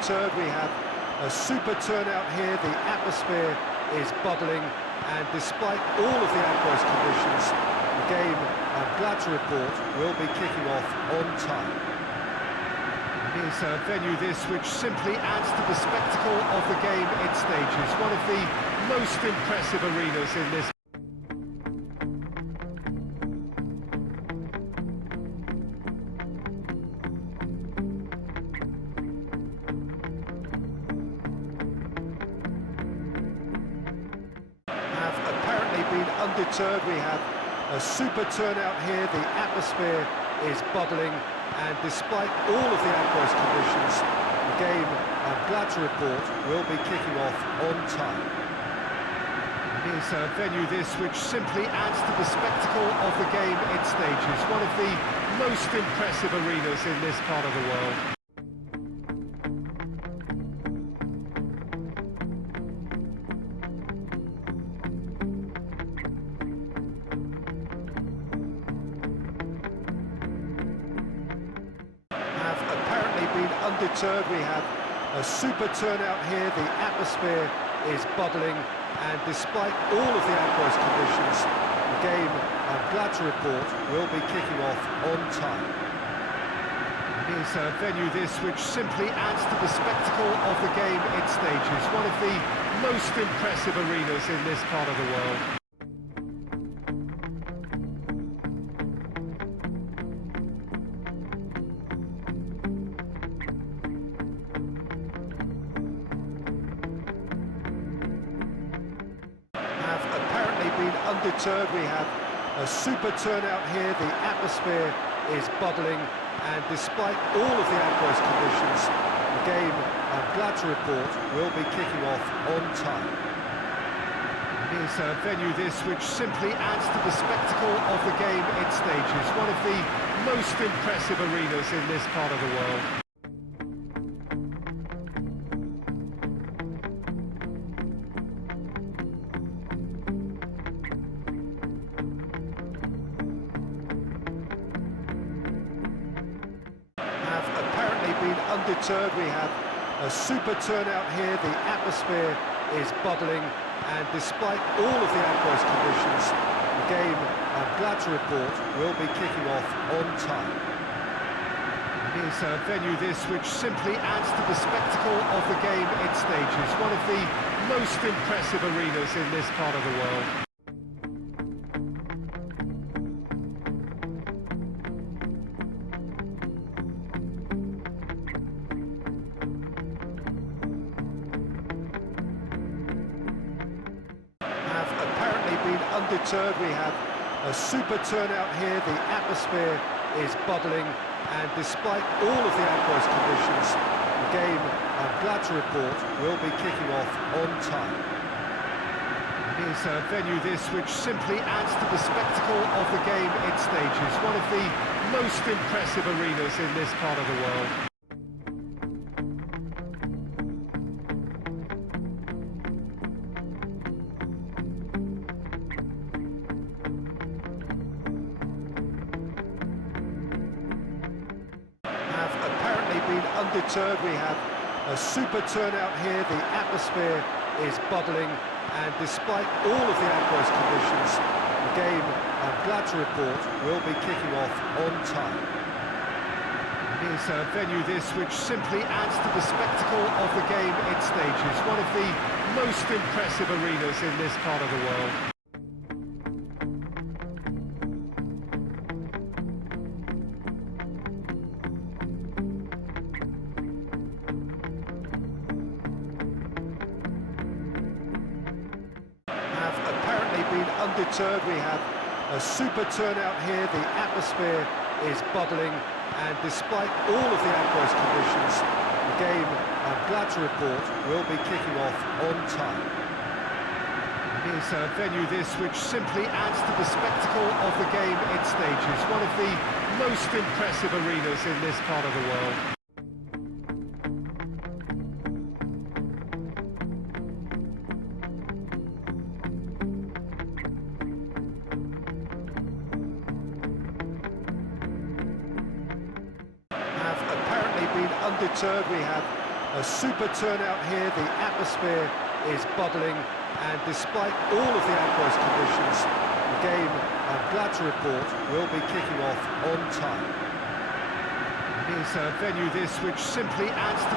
undeterred. We have a super turnout here. The atmosphere is bubbling, and despite all of the adverse conditions, the game, I'm glad to report, will be kicking off on time. It is a venue this which simply adds to the spectacle of the game it stages. One of the most impressive arenas in this. Have apparently been undeterred. We have a super turnout here. The atmosphere is bubbling, and despite all of the adverse conditions, the game, I'm glad to report, will be kicking off on time. It is a venue this which simply adds to the spectacle of the game it stages. One of the most impressive arenas in this part of the world. Have apparently been undeterred. We have a super turnout here. The atmosphere is bubbling, and despite all of the adverse conditions, the game, I'm glad to report, will be kicking off on time. It is a venue this which simply adds to the spectacle of the game it stages. One of the most impressive arenas in this part of the world. Have apparently been undeterred. We have a super turnout here. The atmosphere is bubbling, and despite all of the adverse conditions, the game, I'm glad to report, will be kicking off on time. It is a venue this which simply adds to the spectacle of the game it stages. One of the most impressive arenas in this part of the world. Have apparently been undeterred. We have a super turnout here. The atmosphere is bubbling, and despite all of the adverse conditions, the game, I'm glad to report, will be kicking off on time. It is a venue this which simply adds to the spectacle of the game it stages. One of the most impressive arenas in this part of the world. Have apparently been undeterred. We have a super turnout here. The atmosphere is bubbling, and despite all of the adverse conditions, the game, I'm glad to report, will be kicking off on time. It is a venue this which simply adds to the spectacle of the game it stages. One of the most impressive arenas in this part of the world. Have apparently been undeterred. We have a super turnout here. The atmosphere is bubbling, and despite all of the adverse conditions, the game, I'm glad to report, will be kicking off on time. It is a venue this which simply adds to the spectacle of the game it stages. One of the most impressive arenas in this part of the world. Have apparently been undeterred. We have a super turnout here. The atmosphere is bubbling, and despite all of the adverse conditions, the game, I'm glad to report, will be kicking off on time. It is a venue this which simply adds to the spectacle of the game it stages. One of the most impressive arenas in this part of the world. Have apparently been undeterred. We have a super turnout here, the atmosphere is bubbling, and despite all of the adverse conditions, the game, I'm glad to report, will be kicking off on time. It is a venue this which simply adds to